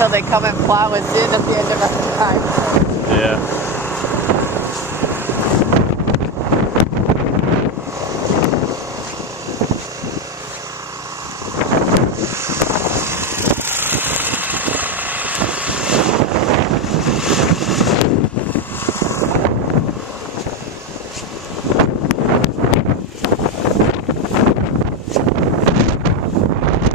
until they come and plow us in at the end of our time. Yeah.